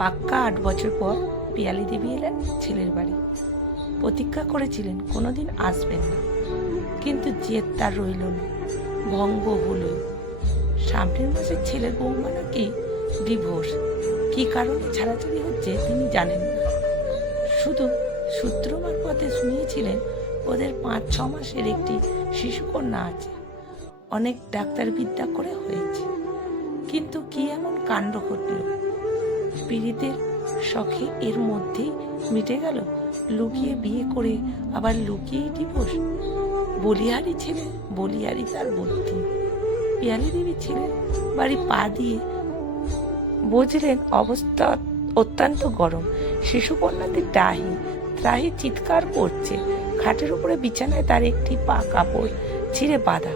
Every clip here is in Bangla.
পাক্কা 8 বছর পর পিয়ালি দেবী এলেন ছেলের বাড়ি। প্রতিজ্ঞা করেছিলেন কোনোদিন আসবেন না, কিন্তু জেদ তার রইল না, ভঙ্গ হলো। সামনের মাসে ছেলের বৌমা নাকি ডিভোর্স। কি কারণে ছাড়াছাড়ি হচ্ছে তিনি জানেন না, শুধু সূত্র মারফতে শুনিয়েছিলেন ওদের 5-6 মাসের একটি শিশুকন্যা আছে। অনেক ডাক্তার বিদ্যা করে হয়েছে, কিন্তু কি এমন কাণ্ড ঘটল? পীড়িতের শখে এর মধ্যেই মিটে গেল। লুকিয়ে বিয়ে করে আবার লুকিয়েই ডিভোর্স। বলিহারি ছেলে, বলিহারি তার বুদ্ধি। পিয়ালি দেবী ছেলের বাড়ি পা দিয়ে বুঝলেন অবস্থা অত্যন্ত গরম। শিশুকন্যাদের ডাহি ত্রাহি চিৎকার করছে। খাটের উপরে বিছানায় তার একটি পা কাপড় ছিঁড়ে বাঁধা,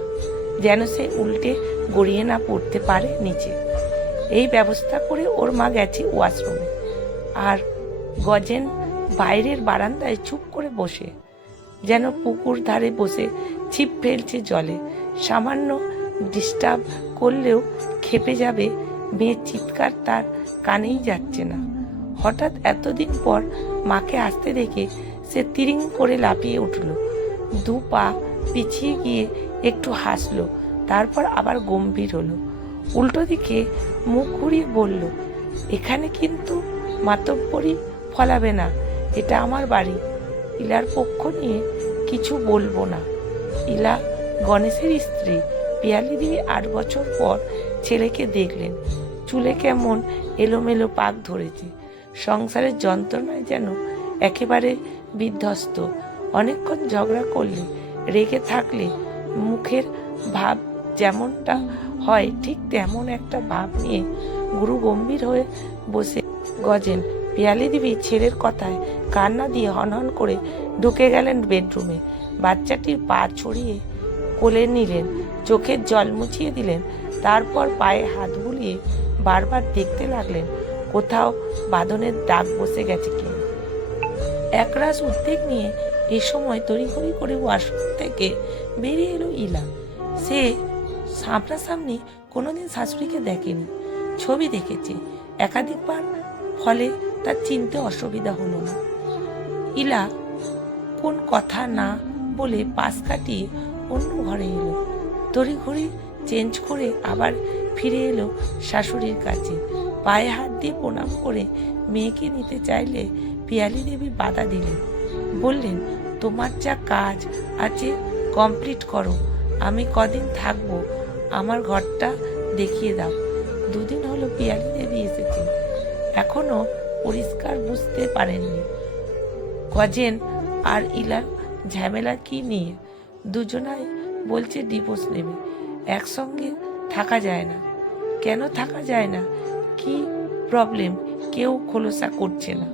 যেন সে উল্টে গড়িয়ে না পড়তে পারে নিচে। এই ব্যবস্থা করে ওর মা গেছে ওয়াশরুমে, আর গজেন বাইরের বারান্দায় চুপ করে বসে, যেন পুকুর ধারে বসে ছিপ ফেলছে জলে। সামান্য ডিস্টার্ব করলেও খেপে যাবে। মেয়ের চিৎকার তার কানেই যাচ্ছে না। হঠাৎ এতদিন পর মাকে আসতে দেখে সে তিরিং করে লাফিয়ে উঠল, 2 পা পিছিয়ে গিয়ে একটু হাসলো, তারপর আবার গম্ভীর হলো। উল্টো দিকে মুখ ঘুরিয়ে বলল, এখানে কিন্তু মাতব্বরি ফলাবে না, এটা আমার বাড়ি। ইলার পক্ষ নিয়ে কিছু বলবো না। ইলা গণেশের স্ত্রী। পিয়ালি দেবী 8 বছর পর ছেলেকে দেখলেন। চুলে কেমন এলোমেলো পাক ধরেছে, সংসারের যন্ত্রণায় যেন একেবারে বিধ্বস্ত। অনেকক্ষণ ঝগড়া করলে, রেগে থাকলে মুখের ভাব যেমনটা হয় ঠিক তেমন একটা ভাব নিয়ে গুরু গম্ভীর হয়ে বসে গজেন। পিয়ালি দেবী ছেলের কথায় কান্না দিয়ে হনহন করে ঢুকে গেলেন বেডরুমে। বাচ্চাটির পা ছড়িয়ে কোলে নিলেন, চোখের জল মুছিয়ে দিলেন, তারপর পায়ে হাত বুলিয়ে বারবার দেখতে লাগলেন কোথাও বাঁধনের দাগ বসে গেছে কিনা। একরাশ উদ্বেগ নিয়ে এ সময় তড়িঘড়ি করে ওয়াশরুম থেকে বেরিয়ে এলো ইলা। সে সামনাসামনি কোনোদিন শাশুড়িকে দেখেনি, ছবি দেখেছে একাধিকবার, ফলে তার চিনতে অসুবিধা হলো না। ইলা কোন কথা না বলে পাশ কাটিয়ে অন্য ঘরে এলো। তড়িঘড়ি চেঞ্জ করে আবার ফিরে এলো শাশুড়ির কাছে। পায়ে হাত দিয়ে প্রণাম করে মেয়েকে নিতে চাইলে পিয়ালি দেবী বাধা দিলেন, বললেন, তোমার যা কাজ আছে কমপ্লিট করো, আমি কদিন থাকবো, আমার ঘরটা দেখিয়ে দাও। 2 দিন হলো পিয়ালি দেবী এসেছে, এখনো পরিষ্কার বুঝতে পারেননি গজেন আর ইলার ঝামেলা কি নিয়ে। দুজনাই বলছে ডিভোর্স নেবে, একসঙ্গে থাকা যায় না। কেন থাকা যায় না, কি প্রবলেম, কেউ খোলসা করছে না।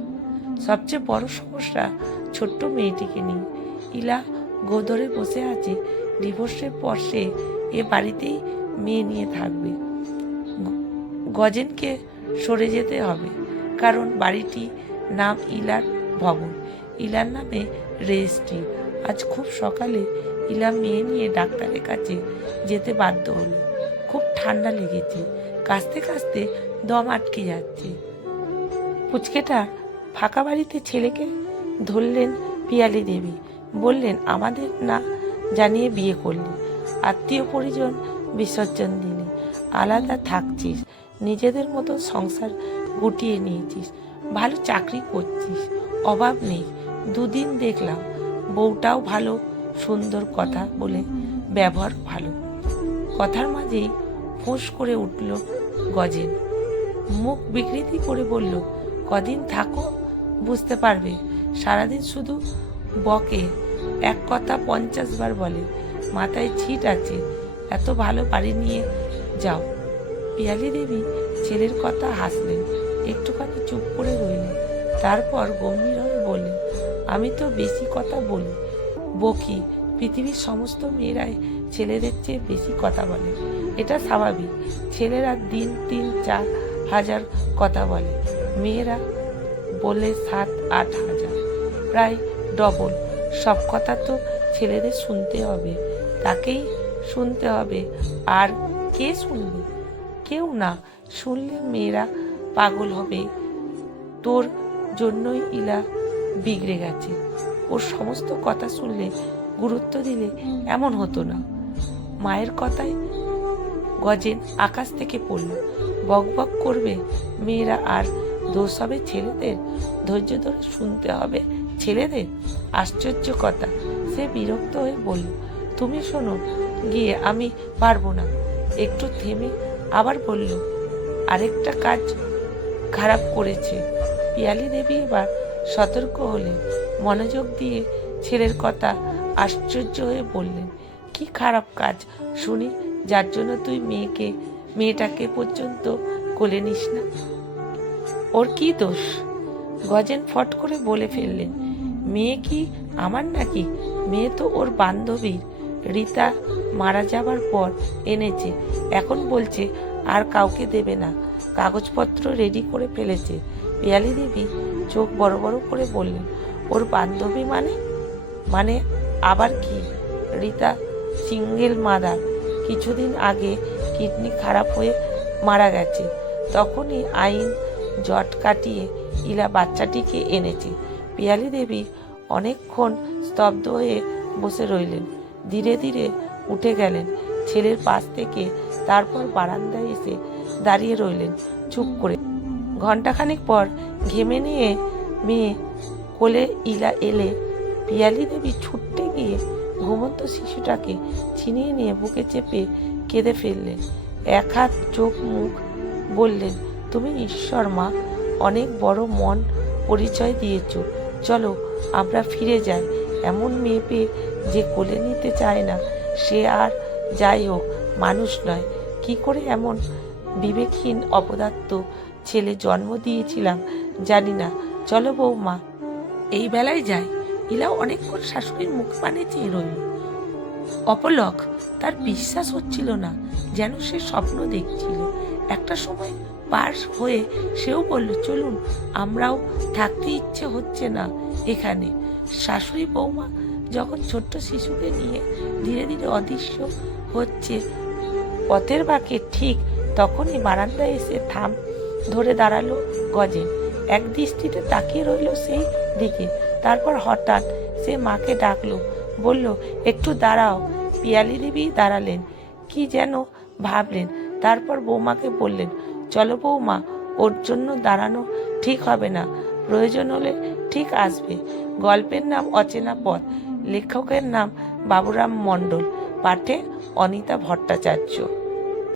সবচেয়ে বড় সমস্যা ছোট্ট মেয়েটিকে নিয়ে। ইলা গোদরে বসে আছে, ডিভোর্সের পর সে এ বাড়িতেই মেয়ে নিয়ে থাকবে। গজেনকে সরে যেতে হবে, কারণ বাড়িটি নাম ইলার ভবন, ইলার নামে রেজিস্ট্রি। আজ খুব সকালে ইলা মেয়ে নিয়ে ডাক্তারের কাছে যেতে বাধ্য হলো। খুব ঠান্ডা লেগেছে, কাশতে কাশতে দম আটকে যাচ্ছে। পুচকেটা ফাঁকা বাড়িতে ছেলেকে ধরলেন পিয়ালি দেবী, বললেন, আমাদের না জানিয়ে বিয়ে করলি, আত্মীয় পরিজন বিসর্জন দিলি, আলাদা থাকছিস, নিজেদের মতো সংসার গুটিয়ে নিয়েছিস, ভালো চাকরি করছিস, অভাব নেই। 2 দিন দেখলাম, বউটাও ভালো, সুন্দর, কথা বলে ব্যবহার ভালো। কথার মাঝেই ফোঁস করে উঠল গজেন, মুখ বিকৃতি করে বলল, কদিন থাকো, বুঝতে পারবে। সারাদিন শুধু বকে, এক কথা 50 বার বলে, মাথায় ছিট আছে, এত ভালো বাড়ি নিয়ে যাও। পিয়ালি দেবী ছেলের কথা হাসলেন, একটুখানি চুপ করে রইলেন, তারপর গম্ভীর হয়ে বললেন, আমি তো বেশি কথা বলি, বকি, পৃথিবীর সমস্ত মেয়েরাই ছেলেদের চেয়ে বেশি কথা বলে, এটা স্বাভাবিক। ছেলেরা দিন 3-4 হাজার কথা বলে, মেয়েরা বলে 7-8 হাজার, প্রায় ডবল। সব কথা তো ছেলেদের শুনতে হবে, তাকেই শুনতে হবে, আর কে শুনবে? কেউ না। শুনলে মেয়েরা পাগল হবে, তোর জন্যই ইলা বিগড়ে গেছে। ওর সমস্ত কথা শুনলে, গুরুত্ব দিলে এমন হতো না। মায়ের কথায় গজেন আকাশ থেকে পড়ল। বক বক করবে মেয়েরা আর দোষ হবে ছেলেদের? ধৈর্য ধরে শুনতে হবে ছেলেদের? আশ্চর্য কথা। সে বিরক্ত হয়ে বলল, তুমি শোনো গিয়ে, আমি পারবো না। একটু থেমে আবার বলল, আরেকটা কাজ খারাপ করেছে। পিয়ালি দেবী এবার সতর্ক হলেন, মনোযোগ দিয়ে ছেলের কথা আশ্চর্য হয়ে বললেন, কি খারাপ কাজ শুনি, যার জন্য তুই মেয়েটাকে পর্যন্ত কোলে নিস না? ওর কি দোষ? গজেন ফট করে বলে ফেললেন, মেয়ে কি আমার নাকি? মেয়ে তো ওর বান্ধবীর। রীতা মারা যাবার পর এনেছে, এখন বলছে আর কাউকে দেবে না। কাগজপত্র রেডি করে ফেলেছে। পিয়ালি দেবী চোখ বড় বড় করে বললেন, ওর বান্ধবী মানে? মানে আবার কি? রীতা সিঙ্গেল মাদার, কিছুদিন আগে কিডনি খারাপ হয়ে মারা গেছে। তখনই আইন জট কাটিয়ে ইলা বাচ্চাটিকে এনেছে। পিয়ালি দেবী অনেকক্ষণ স্তব্ধ হয়ে বসে রইলেন, ধীরে ধীরে উঠে গেলেন ছেলের পাশ থেকে। তারপর বারান্দায় এসে দাঁড়িয়ে রইলেন চুপ করে। ঘণ্টাখানেক পর ঘেমে নিয়ে মেয়ে কোলে ইলা এলে পিয়ালি দেবী ছুটতে গিয়ে ঘুমন্ত শিশুটাকে ছিনিয়ে নিয়ে বুকে চেপে কেঁদে ফেললেন। এক হাত চোখ মুখ বললেন, তুমি ঈশ্বর মা, অনেক বড় মন পরিচয় দিয়েছ। চলো আমরা ফিরে যাই। এমন মেয়ে পেয়ে যে কোলে নিতে চায় না, সে আর যাই হোক মানুষ নয়। কি করে এমন বিবেকহীন অপদার্থ ছেলে জন্ম দিয়েছিলাম জানি না। চলো বৌমা, এই বেলায় যাই। ইলা অনেকক্ষণ শাশুড়ির মুখ পানে চেয়ে রইল। অপলক, তার বিশ্বাস হচ্ছিল না, যেন সে স্বপ্ন দেখছিল। একটা সময় পার হয়ে সেও বলল, চলুন, আমরাও থাকতে ইচ্ছে হচ্ছে না এখানে। শাশুড়ি বৌমা যখন ছোট্ট শিশুকে নিয়ে ধীরে ধীরে অদৃশ্য হচ্ছে পথের বাঁকে, ঠিক তখনই বারান্দায় এসে থাম ধরে দাঁড়ালো গজেন। এক দৃষ্টিতে তাকিয়ে রইল সেই দিকে। তারপর হঠাৎ সে মাকে ডাকলো, বলল, একটু দাঁড়াও। পিয়ালি দেবী দাঁড়ালেন, কি যেন ভাবলেন। তারপর বৌমাকে বললেন, চলো বৌমা, ওর জন্য দাঁড়ানো ঠিক হবে না, প্রয়োজন হলে ঠিক আসবে। গল্পের নাম অচেনা পথ, লেখকের নাম বাবুরাম মণ্ডল, পাঠে অনিতা ভট্টাচার্য।